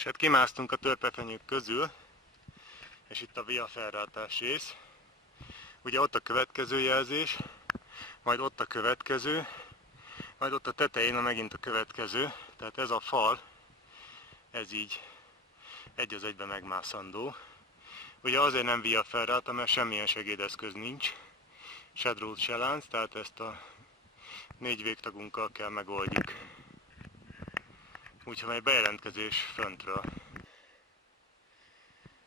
Nos, hát kimásztunk a törpefenyők közül, és itt a via ferrátás rész. Ugye ott a következő jelzés, majd ott a következő, majd ott a tetején megint a következő. Tehát ez a fal, ez így egy az egybe megmászandó. Ugye azért nem via ferrata, mert semmilyen segédeszköz nincs, se drót, se lánc, tehát ezt a 4 végtagunkkal kell megoldjuk. Úgyhogy egy bejelentkezés föntről.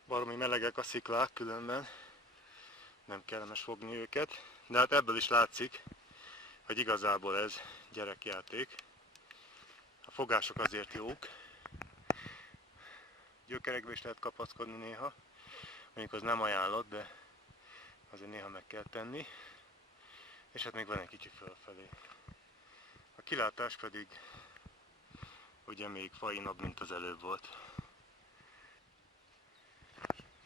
Baromi melegek a sziklák különben, nem kellemes fogni őket, de hát ebből is látszik, hogy igazából ez gyerekjáték. A fogások azért jók, gyökerekbe is lehet kapaszkodni néha, mondjuk az nem ajánlott, de azért néha meg kell tenni, és hát még van egy kicsi fölfelé. A kilátás pedig ugye még fainabb, mint az előbb volt.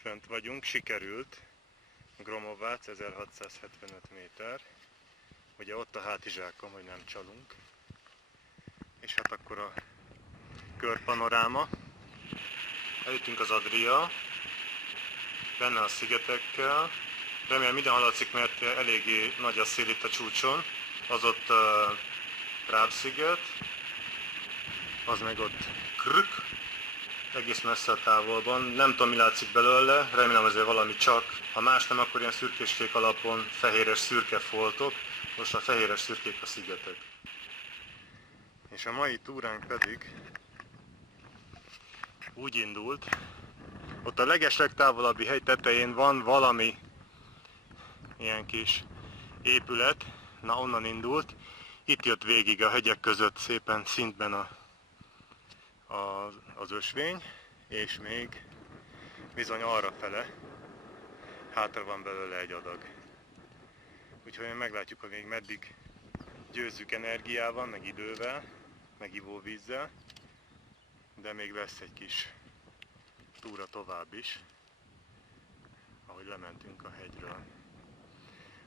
Fönt vagyunk, sikerült. Gromovác, 1675 méter. Ugye ott a hátizsákom, hogy nem csalunk. És hát akkor a körpanoráma. Eljöttünk az Adria, benne a szigetekkel. Remélem minden hallatszik, mert eléggé nagy a szél itt a csúcson. Az ott Ráb-sziget, az meg ott Krk, egész messze a távolban. Nem tudom, mi látszik belőle, remélem azért valami csak. Ha más nem, akkor ilyen szürkéskék alapon fehéres szürke foltok. Most a fehéres szürkék a szigetek. És a mai túránk pedig úgy indult, ott a legeslegtávolabbi hegy tetején van valami ilyen kis épület, na onnan indult. Itt jött végig a hegyek között szépen szintben az ösvény, és még bizony arrafele hátra van belőle egy adag. Úgyhogy meglátjuk, hogy még meddig győzzük energiával, meg idővel, meg ivóvízzel, de még lesz egy kis túra tovább is, ahogy lementünk a hegyről.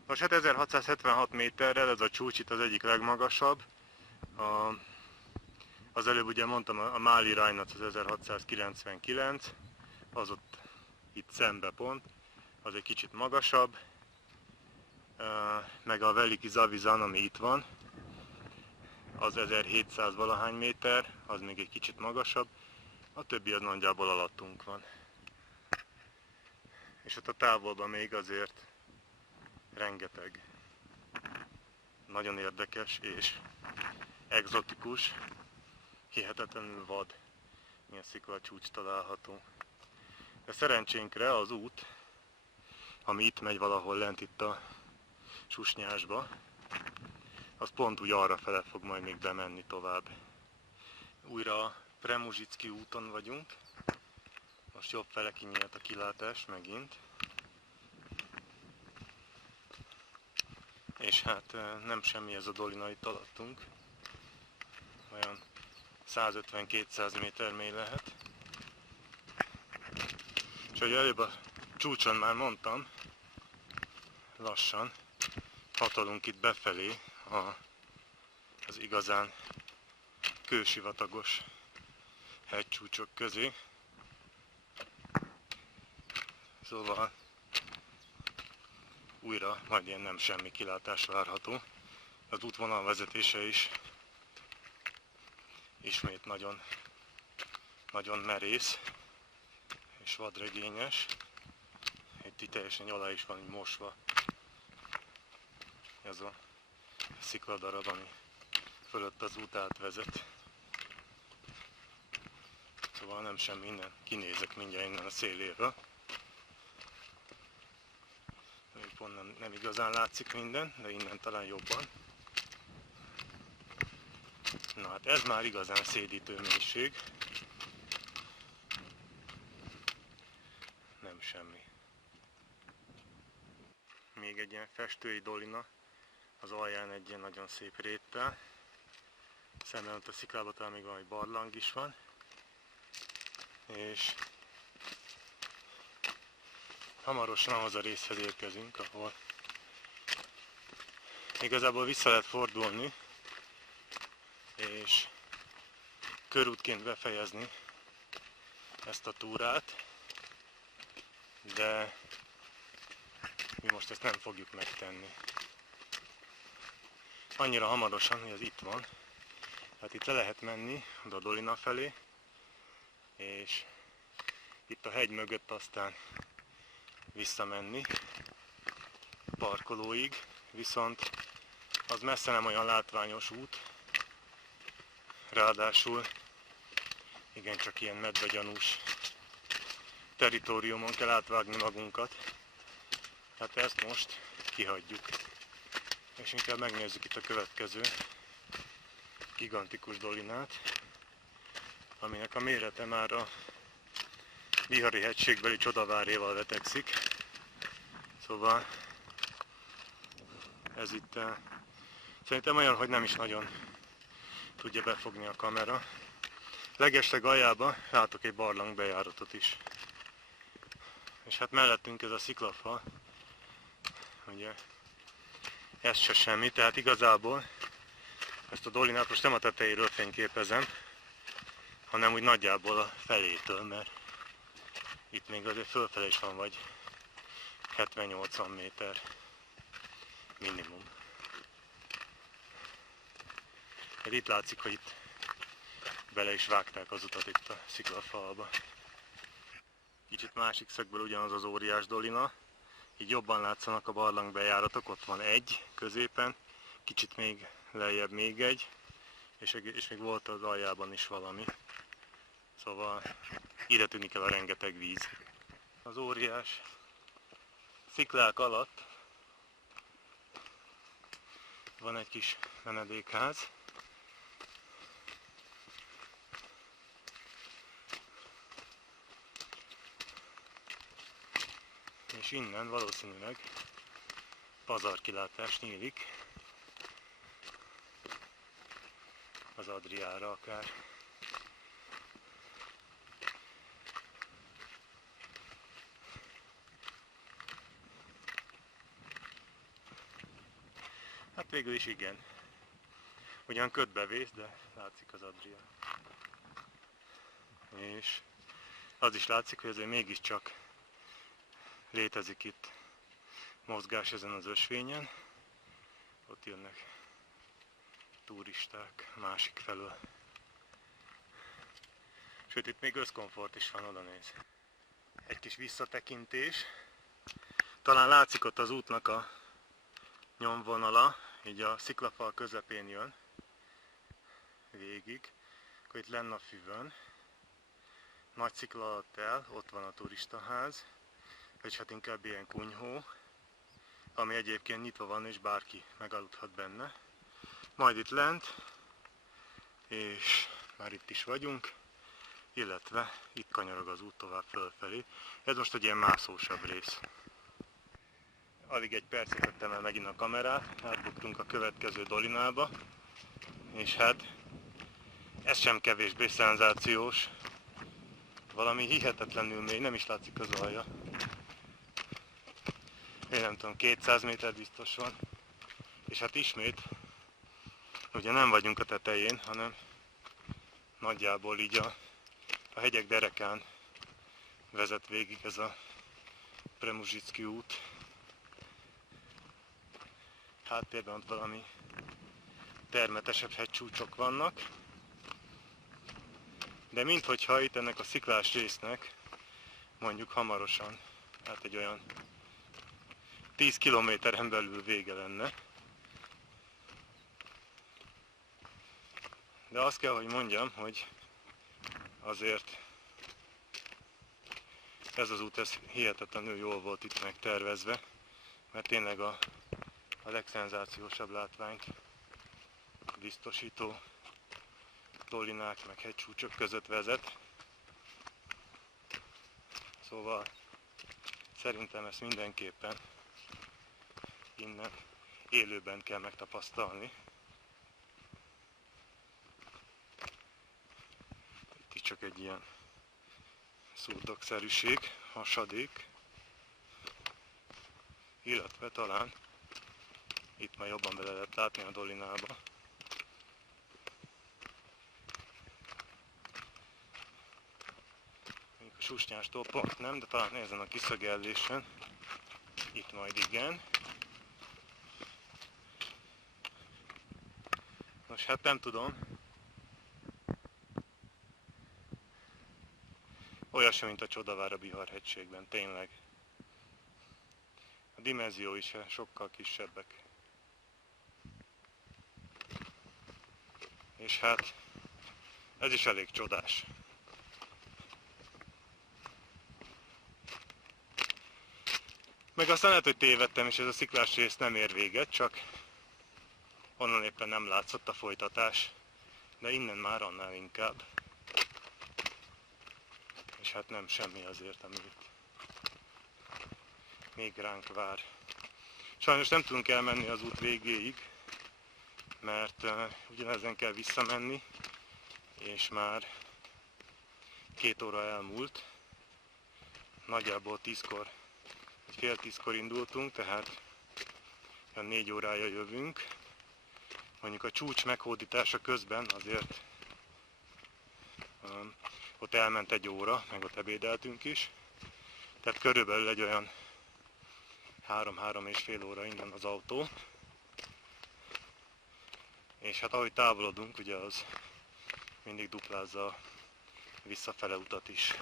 Nos, hát 1676 méterrel ez a csúcs itt az egyik legmagasabb. Az előbb ugye mondtam, a Máli Rajnac az 1699, az ott itt szembe pont, az egy kicsit magasabb, meg a Veliki Zavizan, ami itt van, az 1700 valahány méter, az még egy kicsit magasabb, a többi az nagyjából alattunk van. És ott a távolban még azért rengeteg nagyon érdekes és egzotikus, hihetetlenül vad milyen sziklacsúcs található. De szerencsénkre az út, ami itt megy valahol lent itt a Susnyásba, az pont úgy arra fele fog majd még bemenni tovább. Újra a Premuzsicki úton vagyunk. Most jobb fele kinyílt a kilátás megint. És hát nem semmi ez a dolina itt alattunk. Olyan 150-200 méter mély lehet. És ahogy előbb a csúcson már mondtam, lassan hatolunk itt befelé az igazán kősivatagos hegycsúcsok közé. Szóval újra majd ilyen nem semmi kilátás várható. Az útvonal vezetése is ismét nagyon, nagyon merész és vadregényes. Itt teljesen alá is van így mosva ez a szikladarab, ami fölött az út átvezet. Szóval nem semmi, innen kinézek mindjárt innen a széléről. Pont nem igazán látszik minden, de innen talán jobban. Na hát ez már igazán szédítő mélység. Nem semmi. Még egy ilyen festői dolina, az alján egy ilyen nagyon szép réttel. Szemben ott a sziklában talán még valami barlang is van. És hamarosan ahhoz a részhez érkezünk, ahol igazából vissza lehet fordulni, és körútként befejezni ezt a túrát, de mi most ezt nem fogjuk megtenni. Annyira hamarosan, hogy ez itt van. Hát itt le lehet menni oda a Dolina felé, és itt a hegy mögött aztán visszamenni parkolóig, viszont az messze nem olyan látványos út, ráadásul igencsak ilyen medvegyanús territóriumon kell átvágni magunkat, hát ezt most kihagyjuk, és inkább megnézzük itt a következő gigantikus dolinát, aminek a mérete már a Bihari hegységbeli Csodavárjéval vetekszik. Szóval ez itt szerintem olyan, hogy nem is nagyon tudja befogni a kamera. Legesleg aljába látok egy barlang bejáratot is. És hát mellettünk ez a sziklafal, ugye ez se semmi, tehát igazából ezt a dolinát most nem a tetejéről fényképezem, hanem úgy nagyjából a felétől, mert itt még azért fölfele is van vagy 70-80 méter minimum. Hát itt látszik, hogy itt bele is vágták az utat itt a sziklafalba. Kicsit másik szögből ugyanaz az óriás dolina, így jobban látszanak a barlang bejáratok, ott van egy középen, kicsit még lejjebb még egy, és még volt az aljában is valami. Szóval ide tűnik el a rengeteg víz. Az óriás sziklák alatt van egy kis menedékház. És innen valószínűleg pazarkilátás nyílik az Adriára akár. Hát végül is igen. Ugyan ködbe vész, de látszik az Adria. És az is látszik, hogy azért mégiscsak létezik itt mozgás ezen az ösvényen. Ott jönnek turisták másik felől. Sőt, itt még összkomfort is van, oda néz. Egy kis visszatekintés. Talán látszik ott az útnak a nyomvonala, így a sziklafal közepén jön végig. Akkor itt lenne a füvön. Nagy szikla alatt el, ott van a turistaház. Vagy hát inkább ilyen kunyhó, ami egyébként nyitva van, és bárki megaludhat benne. Majd itt lent, és már itt is vagyunk, illetve itt kanyarog az út tovább fölfelé. Ez most egy ilyen mászósabb rész. Alig egy percet tettem el megint a kamerát, átbuktunk a következő dolinába, és hát ez sem kevésbé szenzációs. Valami hihetetlenül mély, nem is látszik az alja. Én nem tudom, 200 méter biztos van. És hát ismét, ugye nem vagyunk a tetején, hanem nagyjából így a hegyek derekán vezet végig ez a Premuzsicki út. Háttérben ott valami termetesebb hegycsúcsok vannak. De minthogyha itt ennek a sziklás résznek mondjuk hamarosan, hát egy olyan 10 kilométeren belül vége lenne. De azt kell, hogy mondjam, hogy azért ez az út ez hihetetlenül jól volt itt megtervezve, mert tényleg a legszenzációsabb látványt biztosító dolinák meg hegycsúcsok között vezet. Szóval szerintem ezt mindenképpen innen élőben kell megtapasztalni. Itt is csak egy ilyen szurdokszerűség, hasadék, illetve talán itt már jobban bele lehet látni a dolinába. A susnyástól pont nem, de talán ezen a kiszögellésen. Itt majd igen. Nos, hát nem tudom. Olyasmi, mint a Csodavár a Bihar-hegységben, tényleg. A dimenzió is sokkal kisebbek. És hát ez is elég csodás. Meg aztán lehet, hogy tévedtem, és ez a sziklás rész nem ér véget, csak onnan éppen nem látszott a folytatás, de innen már annál inkább. És hát nem semmi azért, ami itt még ránk vár. Sajnos nem tudunk elmenni az út végéig, mert ugyanezen kell visszamenni, és már 2 óra elmúlt. Nagyjából 10-kor, vagy fél 10-kor indultunk, tehát 4 órája jövünk. Mondjuk a csúcs meghódítása közben azért ott elment 1 óra, meg ott ebédeltünk is. Tehát körülbelül egy olyan 3-3 és fél óra innen az autó. És hát ahogy távolodunk, ugye az mindig duplázza a visszafele utat is.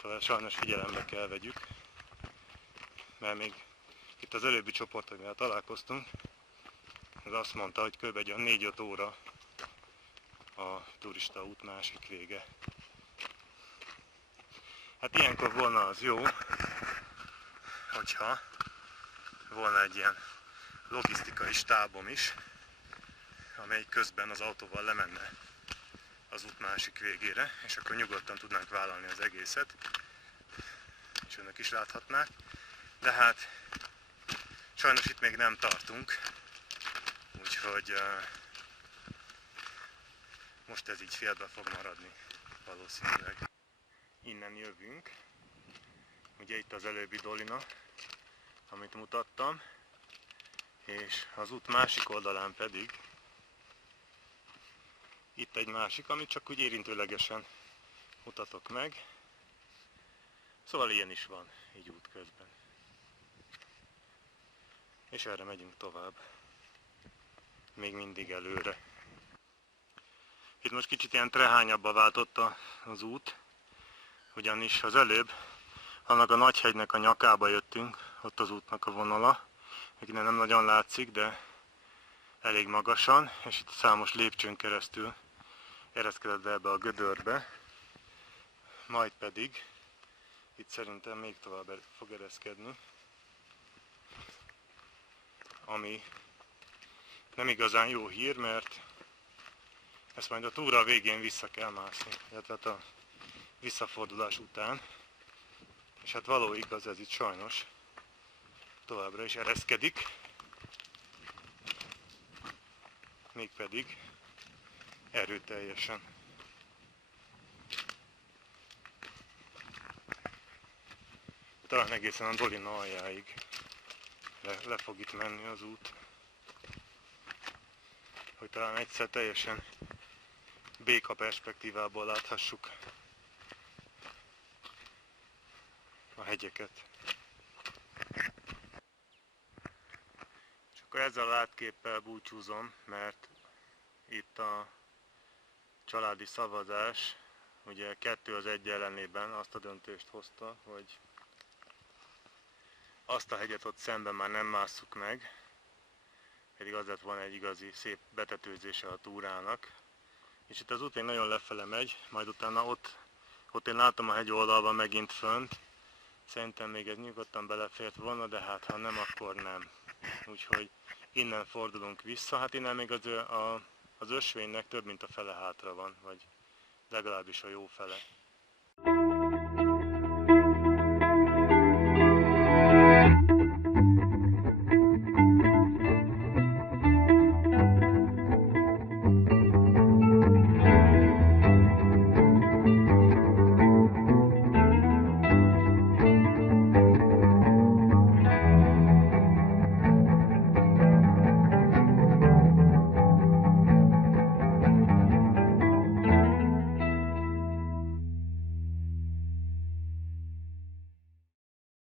Szóval sajnos figyelembe kell vegyük, mert még itt az előbbi csoport, amivel találkoztunk, az azt mondta, hogy kb. Egy 4-5 óra a turista út másik vége. Hát ilyenkor volna az jó, hogyha volna egy ilyen logisztikai stábom is, amely közben az autóval lemenne az út másik végére, és akkor nyugodtan tudnánk vállalni az egészet, és önök is láthatnák. De hát sajnos itt még nem tartunk, úgyhogy most ez így félbe fog maradni valószínűleg. Innen jövünk, ugye itt az előbbi dolina, amit mutattam, és az út másik oldalán pedig itt egy másik, amit csak úgy érintőlegesen mutatok meg. Szóval ilyen is van, így útközben. És erre megyünk tovább. Még mindig előre. Itt most kicsit ilyen trehányabbá váltott az út, ugyanis az előbb annak a nagy hegynek a nyakába jöttünk, ott az útnak a vonala. Még innen nem nagyon látszik, de elég magasan, és itt számos lépcsőn keresztül ereszkedett be ebbe a gödörbe, majd pedig itt szerintem még tovább fog ereszkedni, ami nem igazán jó hír, mert ezt majd a túra végén vissza kell mászni, illetve a visszafordulás után, és hát való igaz, ez itt sajnos továbbra is ereszkedik, mégpedig erőteljesen. Talán egészen a dolina aljáig le fog itt menni az út, hogy talán egyszer teljesen béka perspektívából láthassuk a hegyeket. És akkor ezzel a látképpel búcsúzom, mert itt a családi szavazás ugye 2-1 ellenében azt a döntést hozta, hogy azt a hegyet ott szemben már nem másszuk meg, pedig az lett volna egy igazi szép betetőzése a túrának. És itt az út még nagyon lefele megy, majd utána ott én látom a hegy oldalban megint fönt. Szerintem még ez nyugodtan belefért volna, de hát ha nem, akkor nem. Úgyhogy innen fordulunk vissza. Hát innen még az ösvénynek több mint a fele hátra van, vagy legalábbis a jó fele.